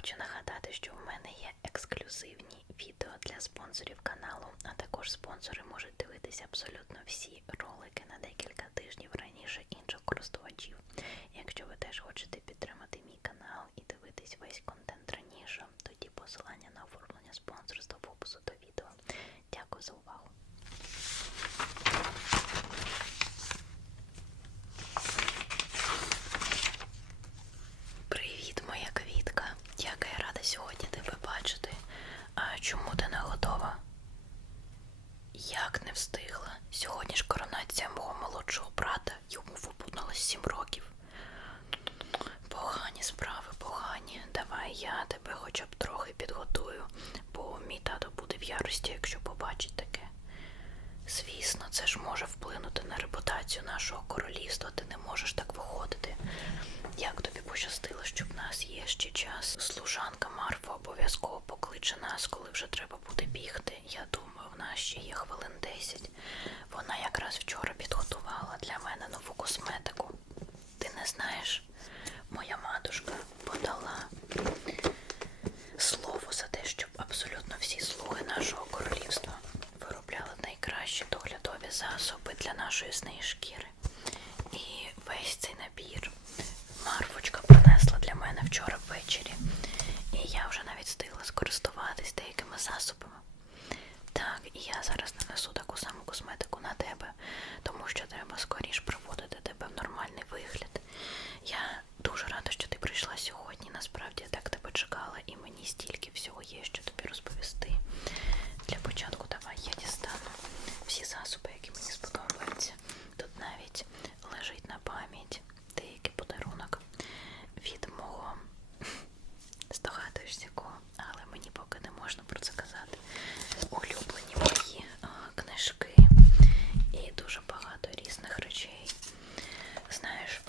Хочу нагадати, що в мене є ексклюзивні відео для спонсорів каналу, а також спонсори можуть дивитися абсолютно всі ролики на декілька тижнів раніше інших користувачів. Якщо ви теж хочете підтримати мій канал і дивитись весь контент раніше, тоді посилання на оформлення спонсорства в опису до відео. Дякую за увагу. Привіт, моя квітка. Яка я рада сьогодні тебе бачити. А чому ти не готова? Як не встигла? Сьогодні ж коронація мого молодшого брата. Йому виповнилось сім років. Погані справи, погані. Давай я тебе хоча б трохи підготую, бо мій тато буде в ярості, якщо побачить таке. Звісно, це ж може вплинути на репутацію нашого королівства. Ти не можеш так виходити. Як тобі пощастило, що в нас є ще час? Служанка Марфа обов'язково покличе нас, коли вже треба буде бігти. Я думаю, в нас ще є хвилин 10. Вона якраз вчора підготувала для мене нову косметику. Ти не знаєш, моя матушка подала слово за те, щоб абсолютно всі слуги нашого королівства виробляли найкращі доглядові засоби для нашої з неї шкіри. І весь цей набір Марфочка принесла для мене вчора ввечері. І я вже навіть встигла скористуватись деякими засобами. Так, і я зараз нанесу таку саму косметику на тебе, тому що треба скоріш приводити тебе в нормальний вигляд. Я дуже рада, що ти прийшла сьогодні. Насправді я так тебе чекала, і мені стільки всього є, що тобі розповісти. Для початку давай я дістану всі засоби, які мені сподобаються. Тут навіть лежить на пам'ять деякий подарунок від мого здогадуєшся кого, але мені поки не можна про це казати. Улюблені мої а, книжки і дуже багато різних речей. Знаєш,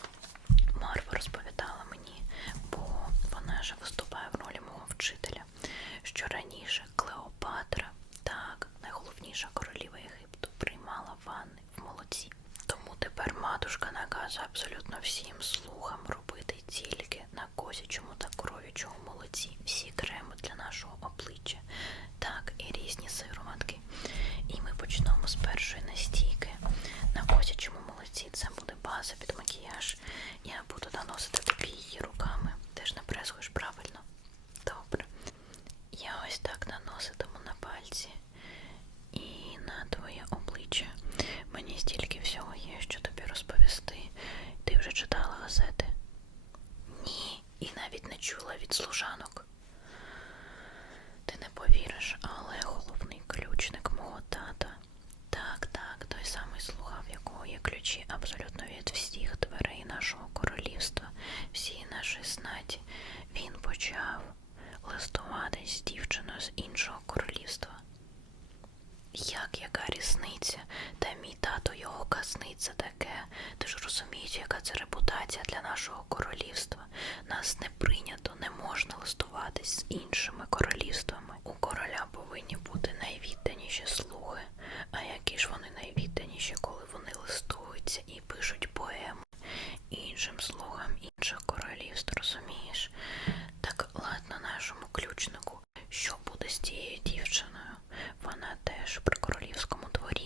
Марва розповідала мені, бо вона ж виступає в ролі мого вчителя, що раніше Клеопатра, так, найголовніша королева Єгипту, приймала ванни в молоці. Тому тепер матушка наказує абсолютно всім слугам робити тільки на козячому та коров'ячому молоці всі креми для нашого обличчя, так і різні сироватки. І ми почнемо з першої настійки. На козячому молоці це буде база під макіяж. Я буду наносити тобі її руками. Ти ж не брезгуєш правильно? Добре. Я ось так наноситиму на пальці і на твоє обличчя. Мені стільки всього є, що тобі розповісти. Ти вже читала газети? Ні, і навіть не чула від служанок. Ти не повіриш, але головний ключник мого тата. Так, так, той самий слуга, в якого є ключі абсолютно від всіх дверей нашого королівства, всі наші знаті. Він почав листуватись з дівчиною з іншого королівства. Як яка різниця? Та мій тато його казниця таке. Ти ж розумієш, яка це репутація для нашого королівства. Нас не прийнято, не можна листуватись з іншими королівствами. У короля повинні бути найвідданіші слуги. А які ж вони найвідданіші, коли вони листуються і пишуть поеми іншим слугам інших королівств, розумієш? Так ладно нашому ключнику, що буде з тією дівчиною? Вона теж при королівському дворі.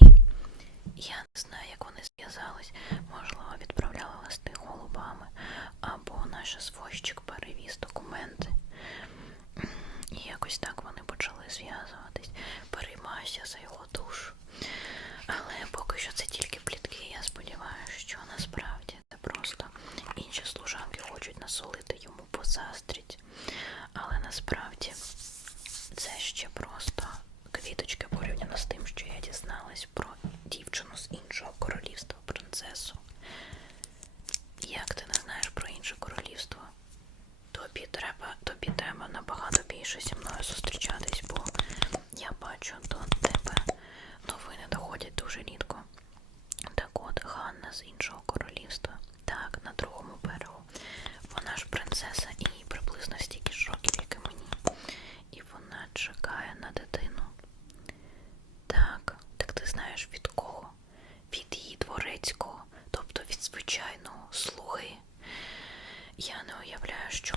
Я не знаю, як вони зв'язались. Можливо, відправляли листи голубами, або наш звозчик перевіз документи. І якось так вони почали зв'язуватись. Переймаюся за його душу. Але поки що це тільки плітки. Я сподіваюся, що насправді це просто інші служанки хочуть насолити йому позастріть. Але насправді це ще просто квіточки порівняно з тим, що я дізналась про дівчину з іншого королівства, принцесу. Як ти не знаєш про інше королівство? Тобі треба, тобі треба набагато більше зі мною зустрічатись, бо я бачу до тебе новини доходять дуже рідко. Так от Ганна з іншого королівства, так, на другому берегу. Вона ж принцеса і їй приблизно стільки ж років, як і мені. І вона чекає на дитину. Так, так ти знаєш від кого? Від її дворецького, тобто від звичайного слуги. Я не уявляю, що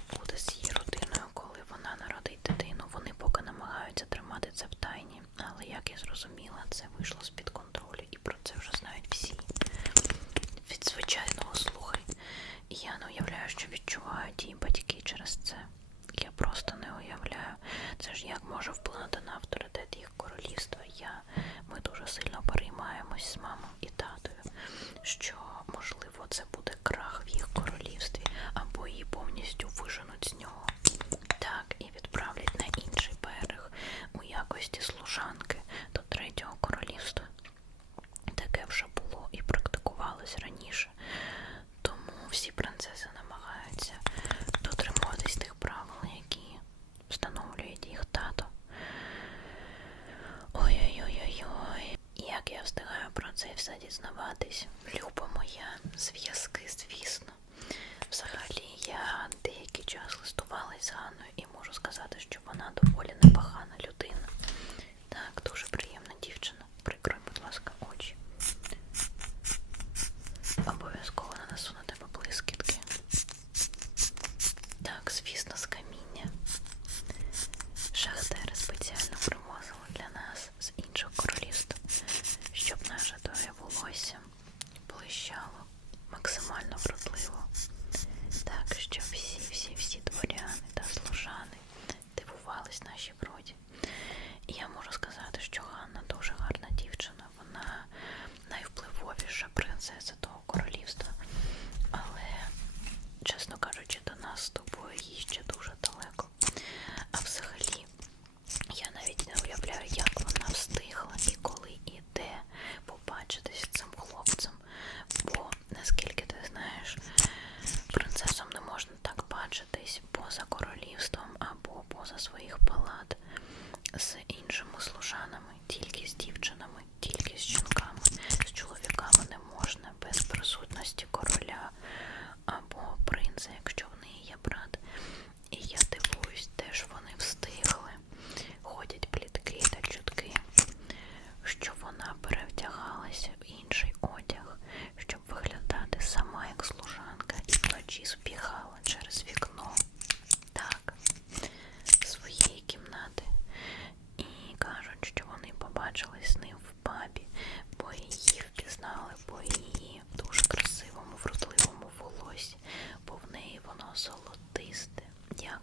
золотисте, як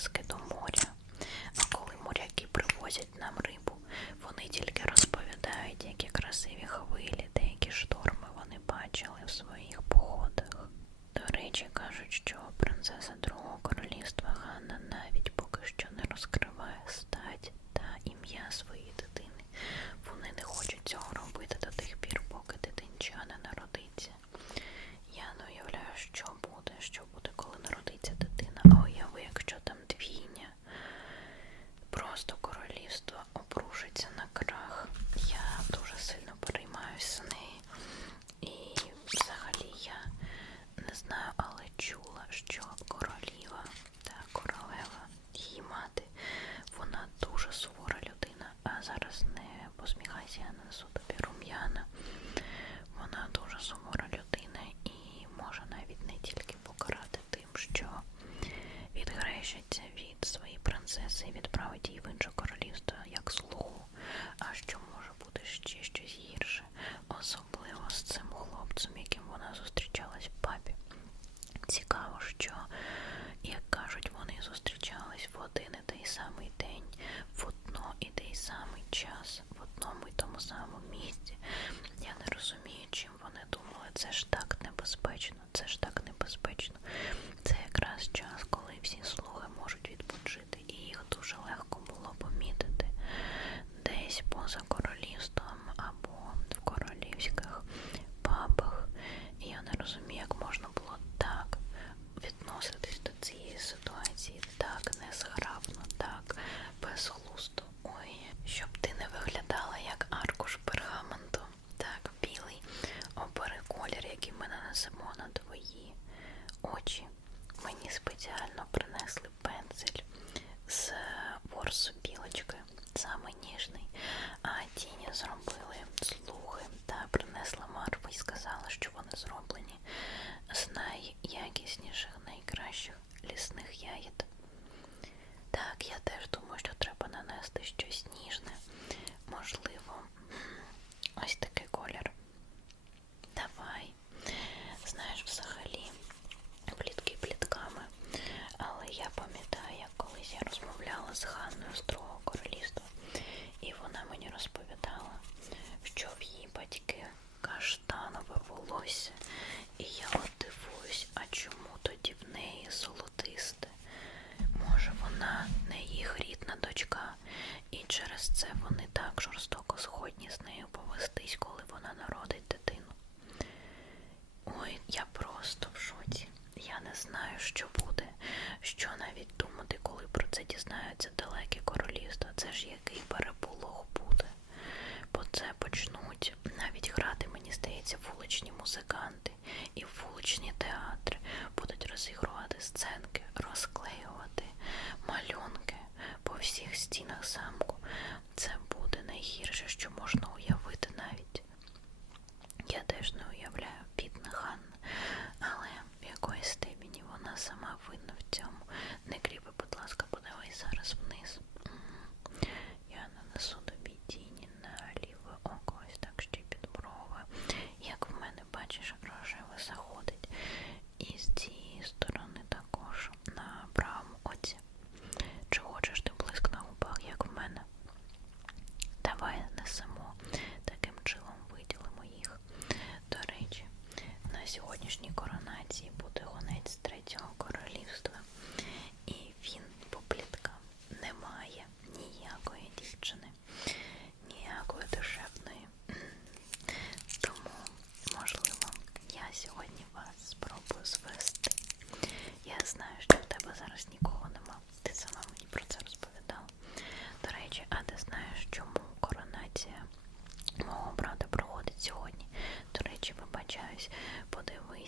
вилазки до моря. А коли моряки привозять нам рибу, вони тільки розповідають, які красиві хвилі, деякі шторми вони бачили в своїх походах. До речі, кажуть, що принцеса Другого королівства Ганна навіть поки що не розкриває стать та ім'я своїх самий час в одному і тому самому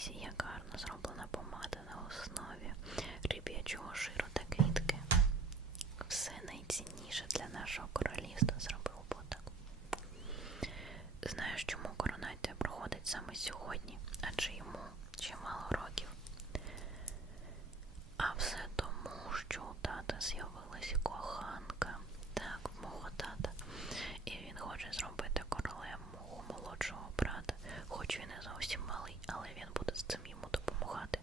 Подивіться, як гарно зроблена помада на основі риб'ячого жиру та квітки. Все найцінніше для нашого королівства зробив Ботак. Знаєш, чому коронація проходить саме сьогодні, адже йому чимало років. А все тому, що у тата з'явилася. цим йому допомагати,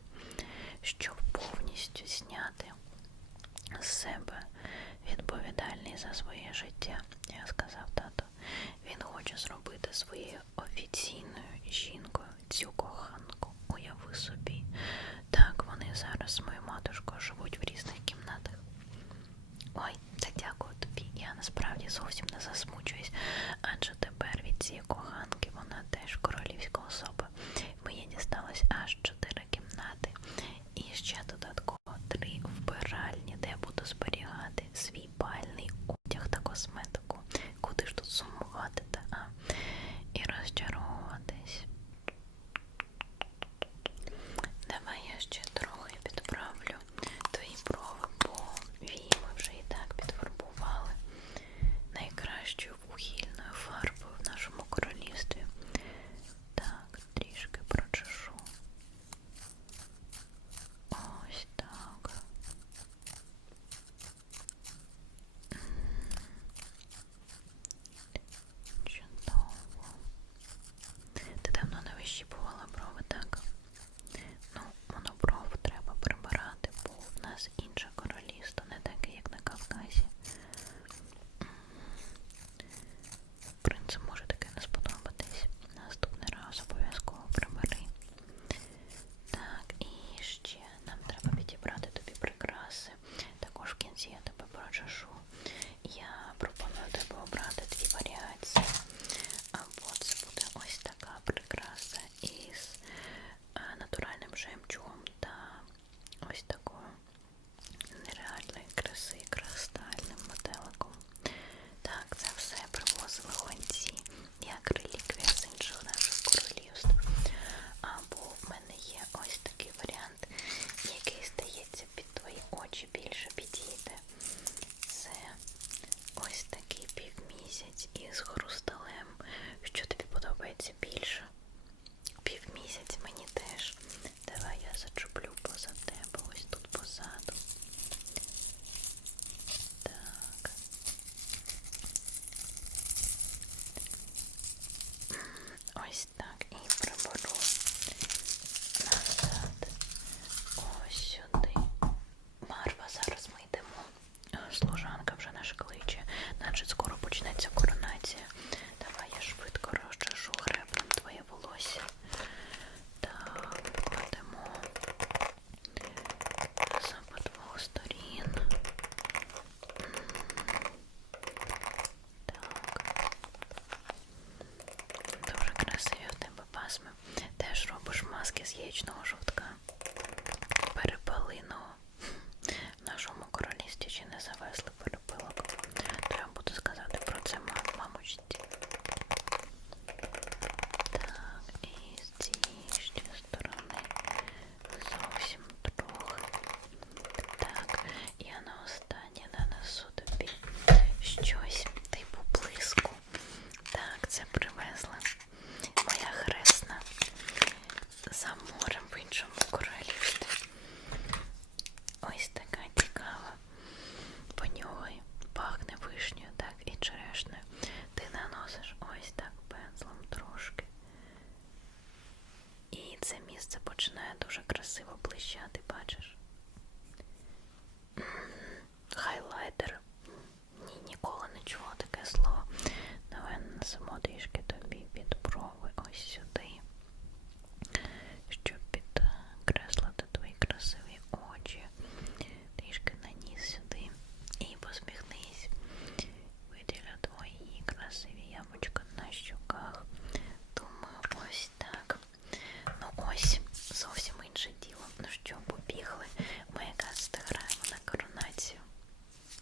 щоб повністю зняти з себе відповідальність за своє життя. Я сказав тато, він хоче зробити своєю офіційною жінкою цю коханку. Уяви собі. Так, вони зараз мою моєю матушкою живуть в різних кімнатах. Ой, це дякую тобі. Я насправді зовсім не засмучуюсь, адже тепер від цієї коханки вона теж королівська особа. aż